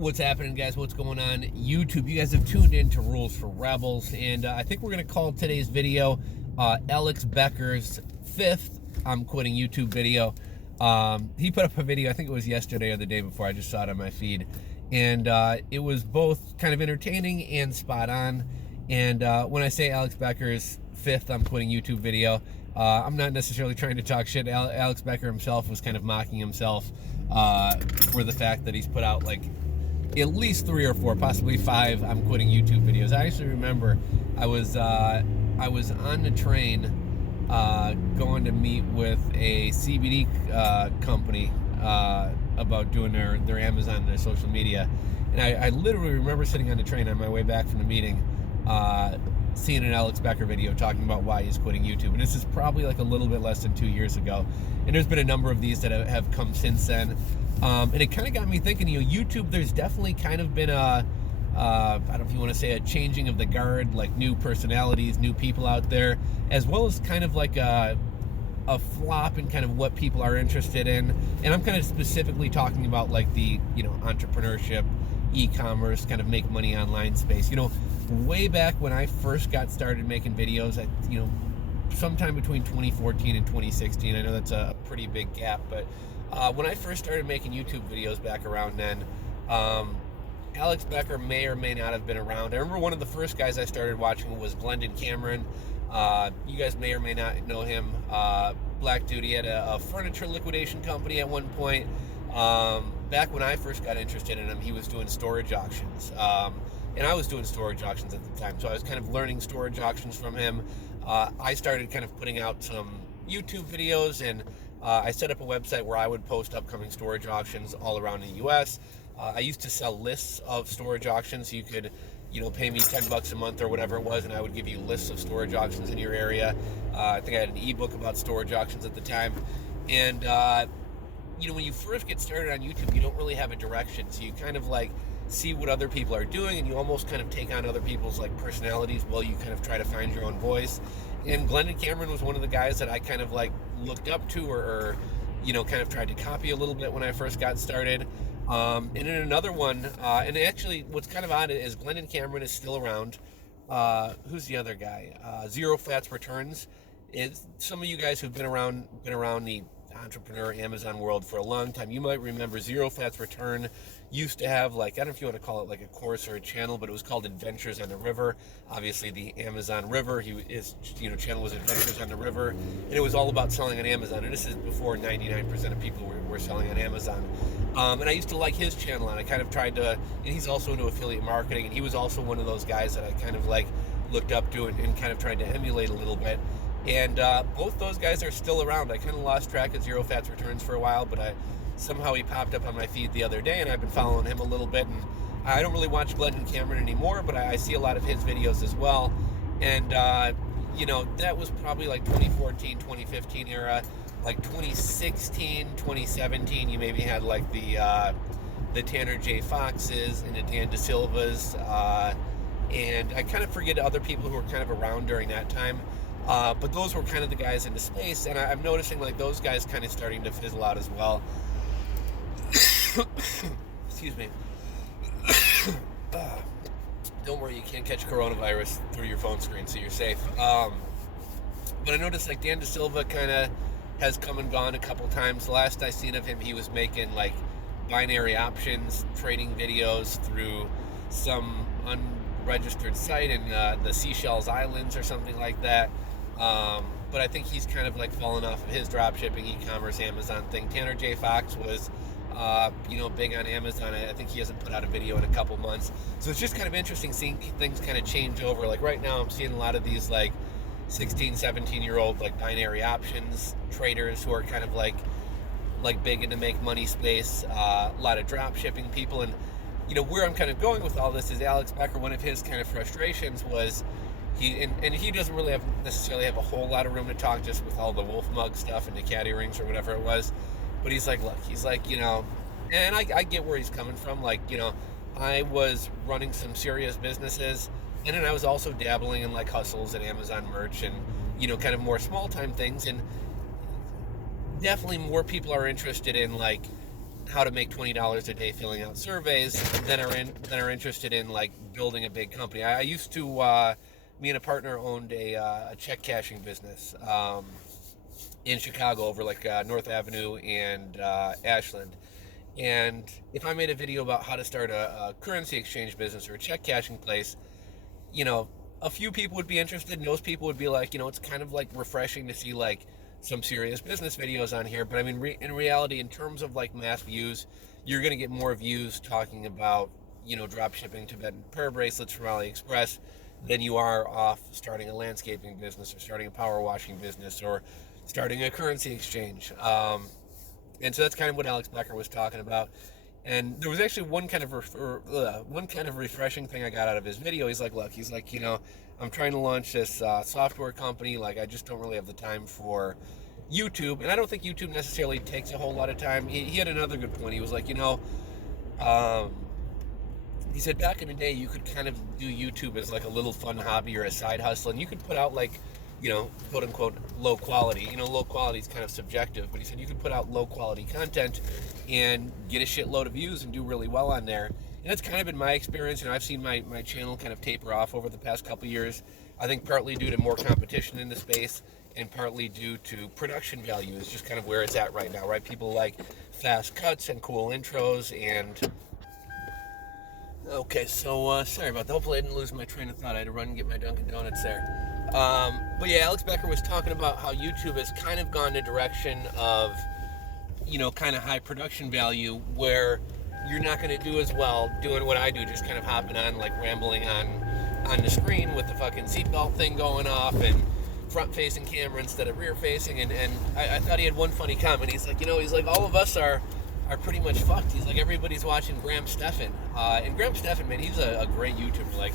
What's happening, guys? What's going on YouTube? You guys have tuned in to Rules for Rebels, and I think we're going to call today's video Alex Becker's 5th I'm quitting YouTube video. He put up a video, I think it was yesterday or the day before, I just saw it on my feed, and it was both kind of entertaining and spot on. And when I say Alex Becker's 5th I'm quitting YouTube video, I'm not necessarily trying to talk shit. Alex Becker himself was kind of mocking himself for the fact that he's put out like at least 3 or 4, possibly 5 I'm quitting YouTube videos. I actually remember I was on the train going to meet with a CBD company about doing their Amazon, their social media, and I literally remember sitting on the train on my way back from the meeting, seeing an Alex Becker video talking about why he's quitting YouTube. And this is probably like a little bit less than 2 years ago, and there's been a number of these that have come since then. And it kind of got me thinking, YouTube, there's definitely kind of been I don't know if you want to say a changing of the guard, like new personalities, new people out there, as well as kind of like a flop in kind of what people are interested in. And I'm kind of specifically talking about like the, entrepreneurship, e-commerce, kind of make money online space. Way back when I first got started making videos, sometime between 2014 and 2016, I know that's a pretty big gap, but when I first started making YouTube videos back around then, Alex Becker may or may not have been around. I remember one of the first guys I started watching was Glendon Cameron. You guys may or may not know him. Black dude, he had a furniture liquidation company at one point. Back when I first got interested in him, he was doing storage auctions. And I was doing storage auctions at the time, so I was kind of learning storage auctions from him. I started kind of putting out some YouTube videos, and I set up a website where I would post upcoming storage auctions all around the U.S. I used to sell lists of storage auctions. You could, pay me $10 a month or whatever it was, and I would give you lists of storage auctions in your area. I think I had an ebook about storage auctions at the time. And, when you first get started on YouTube, you don't really have a direction. So you kind of like see what other people are doing, and you almost kind of take on other people's like personalities while you kind of try to find your own voice. And Glendon Cameron was one of the guys that I kind of like looked up to or kind of tried to copy a little bit when I first got started. And in another one, and actually what's kind of odd is Glendon Cameron is still around. Who's the other guy? Zero Flats Returns. Is some of you guys who've been around the entrepreneur Amazon world for a long time, you might remember Zero Flats Return used to have, like, I don't know if you want to call it like a course or a channel, but it was called Adventures on the River. Obviously the Amazon River, his channel was Adventures on the River, and it was all about selling on Amazon. And this is before 99% of people were selling on Amazon. And I used to like his channel, and I kind of tried to, and he's also into affiliate marketing, and he was also one of those guys that I kind of like looked up to and kind of tried to emulate a little bit. And both those guys are still around. I kind of lost track of Zero Flats Returns for a while, but somehow he popped up on my feed the other day, and I've been following him a little bit. And I don't really watch Glendon Cameron anymore, but I see a lot of his videos as well. And that was probably like 2014, 2015 era. Like 2016, 2017, you maybe had like the Tanner J. Foxes and the Dan DeSilvas, and I kind of forget other people who were kind of around during that time. But those were kind of the guys in the space, and I'm noticing like those guys kind of starting to fizzle out as well. Excuse me. Don't worry, you can't catch coronavirus through your phone screen, so you're safe. But I noticed like Dan DeSilva kind of has come and gone a couple times. The last I seen of him, he was making like binary options trading videos through some unregistered site in the Seychelles Islands or something like that. But I think he's kind of like fallen off of his dropshipping e-commerce Amazon thing. Tanner J. Fox was big on Amazon. I think he hasn't put out a video in a couple months. So it's just kind of interesting seeing things kind of change over. Like right now I'm seeing a lot of these like 16, 17-year-old like binary options traders who are kind of like big into make money space, a lot of drop shipping people. And where I'm kind of going with all this is Alex Becker, one of his kind of frustrations was he doesn't really necessarily have a whole lot of room to talk, just with all the wolf mug stuff and the cat earrings or whatever it was. But he's like, look, and I get where he's coming from. Like, I was running some serious businesses, and then I was also dabbling in like hustles and Amazon merch and, kind of more small time things. And definitely more people are interested in like how to make $20 a day filling out surveys than are interested in like building a big company. I used to, me and a partner owned a check cashing business in Chicago over like North Avenue and Ashland. And if I made a video about how to start a currency exchange business or a check cashing place, you know, a few people would be interested, and those people would be like, you know, it's kind of like refreshing to see like some serious business videos on here. But I mean, in reality, in terms of like mass views, you're going to get more views talking about, you know, drop shipping Tibetan prayer bracelets from AliExpress than you are off starting a landscaping business or starting a power washing business or starting a currency exchange. And so that's kind of what Alex Becker was talking about. And there was actually one kind of refreshing thing I got out of his video. He's like, look, he's like, you know, I'm trying to launch this software company. Like, I just don't really have the time for YouTube. And I don't think YouTube necessarily takes a whole lot of time. He had another good point. He was like, you know, he said back in the day, you could kind of do YouTube as like a little fun hobby or a side hustle. And you could put out like, you know, quote unquote, low quality. You know, low quality is kind of subjective, but he said you could put out low quality content and get a shitload of views and do really well on there. And that's kind of been my experience. And I've seen my channel kind of taper off over the past couple years. I think partly due to more competition in the space and partly due to production value is just kind of where it's at right now, right? People like fast cuts and cool intros and... Okay, so sorry about that. Hopefully I didn't lose my train of thought. I had to run and get my Dunkin' Donuts there. But yeah, Alex Becker was talking about how YouTube has kind of gone the direction of, you know, kind of high production value where you're not going to do as well doing what I do, just kind of hopping on, like rambling on the screen with the fucking seatbelt thing going off and front-facing camera instead of rear-facing. And I thought he had one funny comment. He's like, you know, he's like, all of us are pretty much fucked. He's like, everybody's watching Stephan. And Stephan, man, he's a great YouTuber. Like,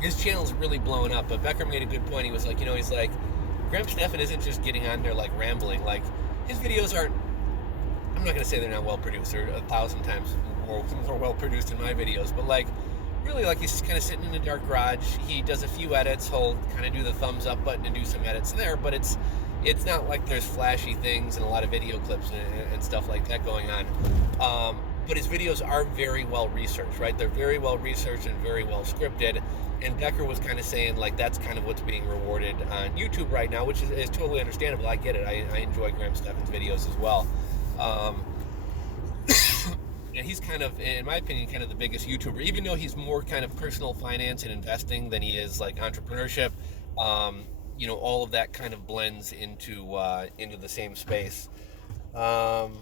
his channel's really blowing up. But Becker made a good point. He was like, you know, he's like, Stephan isn't just getting on there, like, rambling. Like, his videos aren't, I'm not going to say they're not well-produced. They're 1,000 times more well-produced than my videos. But, like, really, like, he's just kind of sitting in a dark garage. He does a few edits. He'll kind of do the thumbs up button and do some edits there. But it's not like there's flashy things and a lot of video clips and stuff like that going on. But his videos are very well researched, right? They're very well researched and very well scripted. And Becker was kind of saying, like, that's kind of what's being rewarded on YouTube right now, which is totally understandable. I get it. I enjoy Stephan's videos as well. And he's kind of, in my opinion, kind of the biggest YouTuber, even though he's more kind of personal finance and investing than he is like entrepreneurship. You know, all of that kind of blends into the same space. But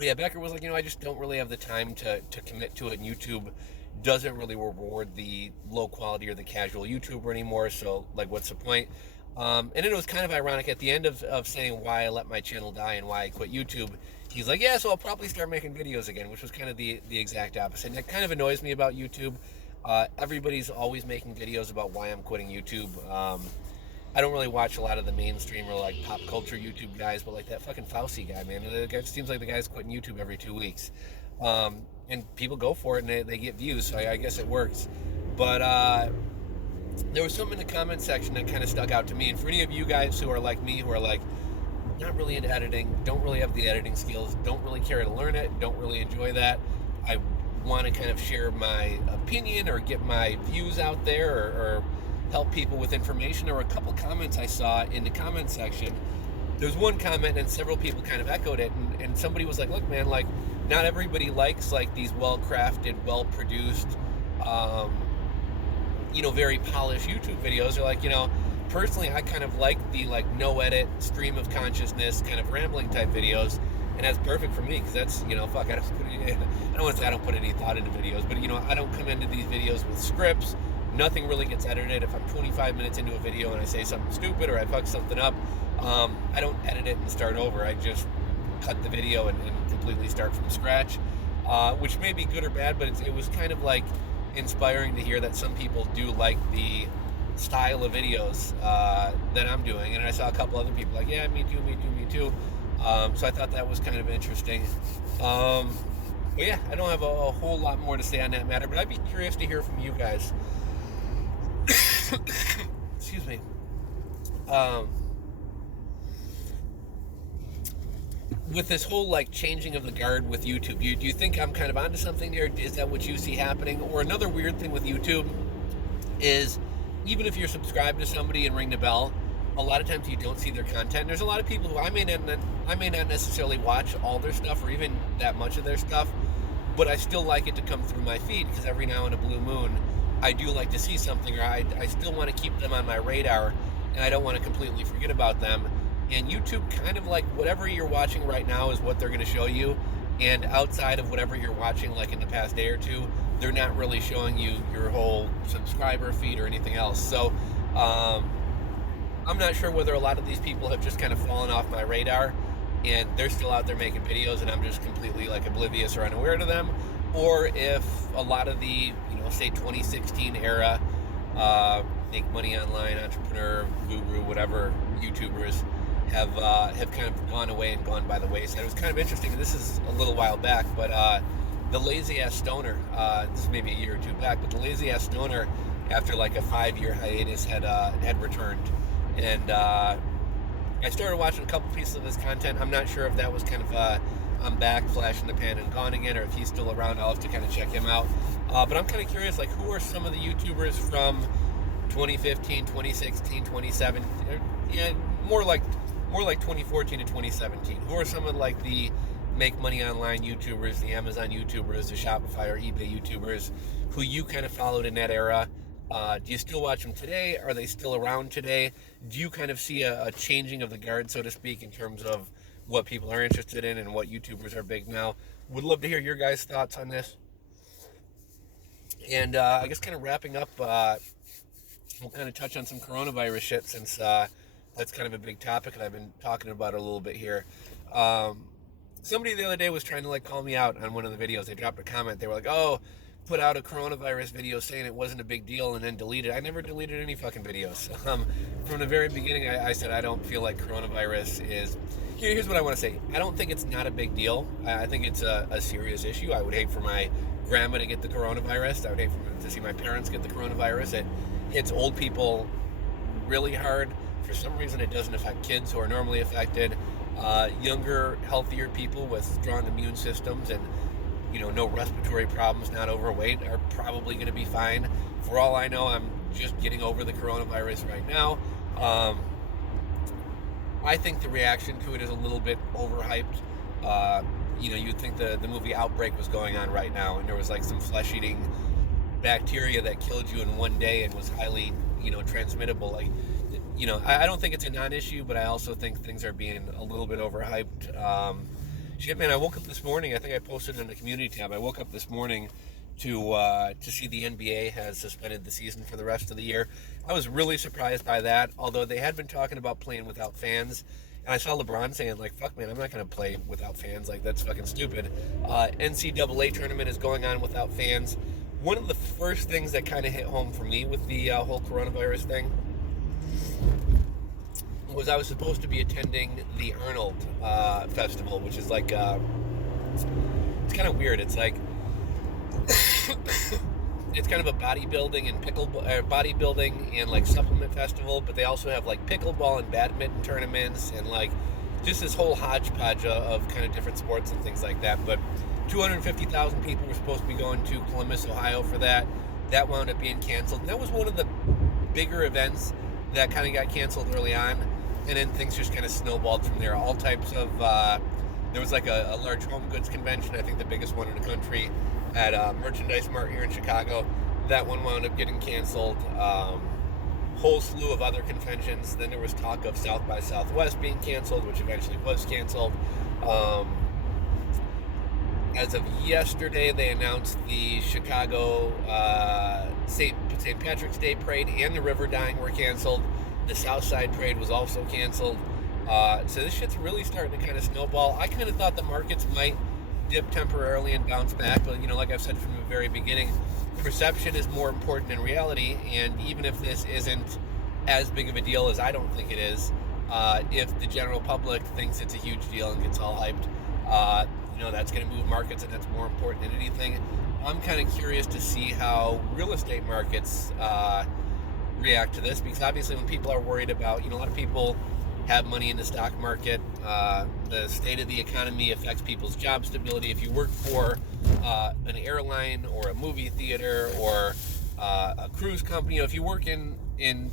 yeah, Becker was like, you know, I just don't really have the time to commit to it. And YouTube doesn't really reward the low quality or the casual YouTuber anymore. So, like, what's the point? And it was kind of ironic at the end of saying why I let my channel die and why I quit YouTube. He's like, yeah, so I'll probably start making videos again, which was kind of the exact opposite. And that kind of annoys me about YouTube. Everybody's always making videos about why I'm quitting YouTube. I don't really watch a lot of the mainstream or like pop culture YouTube guys, but like that fucking Fauci guy, man, it seems like the guy's quitting YouTube every 2 weeks. And people go for it and they get views, so I guess it works. But there was something in the comment section that kind of stuck out to me. And for any of you guys who are like me, who are like not really into editing, don't really have the editing skills, don't really care to learn it, don't really enjoy that, I want to kind of share my opinion or get my views out there or help people with information. There were a couple comments I saw in the comment section. There's one comment and several people kind of echoed it, and somebody was like, look, man, like, not everybody likes like these well-crafted, well-produced, you know, very polished YouTube videos. They're like, you know, personally, I kind of like the like no edit, stream of consciousness kind of rambling type videos, and that's perfect for me because that's, you know, fuck, I don't want to say I don't put any thought into videos, but, you know, I don't come into these videos with scripts. Nothing really gets edited. If I'm 25 minutes into a video and I say something stupid or I fuck something up, I don't edit it and start over. I just cut the video and completely start from scratch, which may be good or bad, but it was kind of like inspiring to hear that some people do like the style of videos that I'm doing. And I saw a couple other people like, yeah, me too. So I thought that was kind of interesting. But yeah, I don't have a whole lot more to say on that matter, but I'd be curious to hear from you guys. Excuse me. with this whole like changing of the guard with YouTube, do you think I'm kind of onto something there? Is that what you see happening? Or another weird thing with YouTube is, even if you're subscribed to somebody and ring the bell, a lot of times you don't see their content. There's a lot of people who I may not necessarily watch all their stuff or even that much of their stuff, but I still like it to come through my feed, because every now in a blue moon I do like to see something, or I still want to keep them on my radar, and I don't want to completely forget about them. And YouTube, kind of like whatever you're watching right now is what they're going to show you, and outside of whatever you're watching like in the past day or two, they're not really showing you your whole subscriber feed or anything else. So I'm not sure whether a lot of these people have just kind of fallen off my radar and they're still out there making videos and I'm just completely like oblivious or unaware to them, or if a lot of the, you know, say 2016 era make money online entrepreneur, guru, whatever YouTubers have kind of gone away and gone by the wayside. It was kind of interesting. This is a little while back, but the Lazy Ass Stoner, this is maybe a year or two back, but the Lazy Ass Stoner, after like a 5-year hiatus, had returned, and I started watching a couple pieces of his content. I'm not sure if that was kind of I'm back, flash in the pan and gone again, or if he's still around. I'll have to kind of check him out. But I'm kind of curious, like, who are some of the YouTubers from 2015, 2016, 2017? Yeah, more like 2014 to 2017. Who are some of like the make money online YouTubers, the Amazon YouTubers, the Shopify or eBay YouTubers who you kind of followed in that era? Do you still watch them today? Are they still around today? Do you kind of see a changing of the guard, so to speak, in terms of what people are interested in and what YouTubers are big now? Would love to hear your guys' thoughts on this. And I guess kind of wrapping up, we'll kind of touch on some coronavirus shit, since that's kind of a big topic and I've been talking about it a little bit here. Somebody the other day was trying to like call me out on one of the videos. They dropped a comment. They were like, "Oh, put out a coronavirus video saying it wasn't a big deal and then deleted." I never deleted any fucking videos. From the very beginning, I said I don't feel like coronavirus is... Here's what I want to say. I don't think it's not a big deal. I think it's a serious issue. I would hate for my grandma to get the coronavirus. I would hate to see my parents get the coronavirus. It hits old people really hard. For some reason, it doesn't affect kids who are normally affected. Younger, healthier people with strong immune systems and, you know, no respiratory problems, not overweight, are probably going to be fine. For all I know, I'm just getting over the coronavirus right now. I think the reaction to it is a little bit overhyped. You know, you'd think the movie Outbreak was going on right now, and there was like some flesh-eating bacteria that killed you in one day and was highly, you know, transmittable. Like, you know, I don't think it's a non-issue, but I also think things are being a little bit overhyped. Shit, man, I woke up this morning, I think I posted in the community tab, I woke up this morning to see the NBA has suspended the season for the rest of the year. I was really surprised by that, although they had been talking about playing without fans. And I saw LeBron saying, like, fuck, man, I'm not going to play without fans. Like, that's fucking stupid. NCAA tournament is going on without fans. One of the first things that kind of hit home for me with the whole coronavirus thing was I was supposed to be attending the Arnold Festival, which is like, it's kind of weird. It's like, it's kind of a bodybuilding and bodybuilding and like supplement festival, but they also have like pickleball and badminton tournaments and like just this whole hodgepodge of kind of different sports and things like that. But 250,000 people were supposed to be going to Columbus, Ohio for that. That wound up being canceled. And that was one of the bigger events that kind of got canceled early on, and then things just kind of snowballed from there. All types of, there was like a large home goods convention, I think the biggest one in the country, at Merchandise Mart here in Chicago. That one wound up getting canceled. Whole slew of other conventions. Then there was talk of South by Southwest being canceled, which eventually was canceled. As of yesterday, they announced the Chicago St. Patrick's Day Parade and the River Dyeing were canceled. The Southside Parade was also canceled. So this shit's really starting to kind of snowball. I kind of thought the markets might dip temporarily and bounce back, but, you know, like I've said from the very beginning, perception is more important than reality, and even if this isn't as big of a deal as I don't think it is, if the general public thinks it's a huge deal and gets all hyped, you know, that's going to move markets, and that's more important than anything. I'm kind of curious to see how real estate markets react to this, because obviously when people are worried about, you know, a lot of people have money in the stock market. The state of the economy affects people's job stability. If you work for an airline or a movie theater or a cruise company, if you work in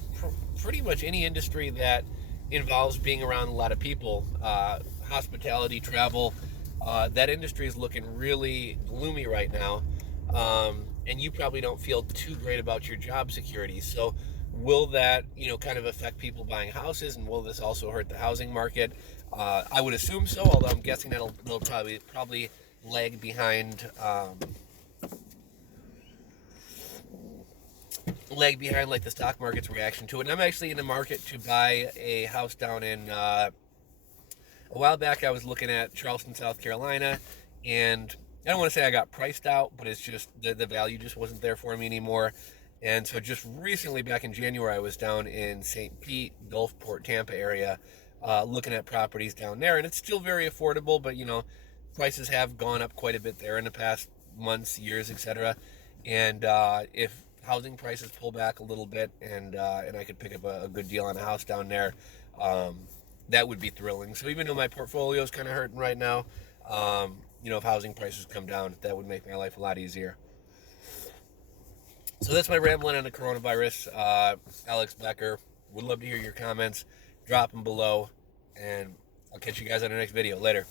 pretty much any industry that involves being around a lot of people, hospitality, travel, that industry is looking really gloomy right now. And you probably don't feel too great about your job security. So will that, kind of affect people buying houses, and will this also hurt the housing market? I would assume so, although I'm guessing they'll probably lag behind, like the stock market's reaction to it. And I'm actually in the market to buy a house down in. A while back, I was looking at Charleston, South Carolina, and I don't want to say I got priced out, but it's just the value just wasn't there for me anymore. And so just recently, back in January, I was down in St. Pete, Gulfport, Tampa area, looking at properties down there, and it's still very affordable, but prices have gone up quite a bit there in the past months, years, etc. And if housing prices pull back a little bit, and I could pick up a good deal on a house down there, that would be thrilling. So even though my portfolio is kind of hurting right now, if housing prices come down, that would make my life a lot easier. So that's my rambling on the coronavirus. Alex Becker, would love to hear your comments. Drop them below, and I'll catch you guys on the next video. Later.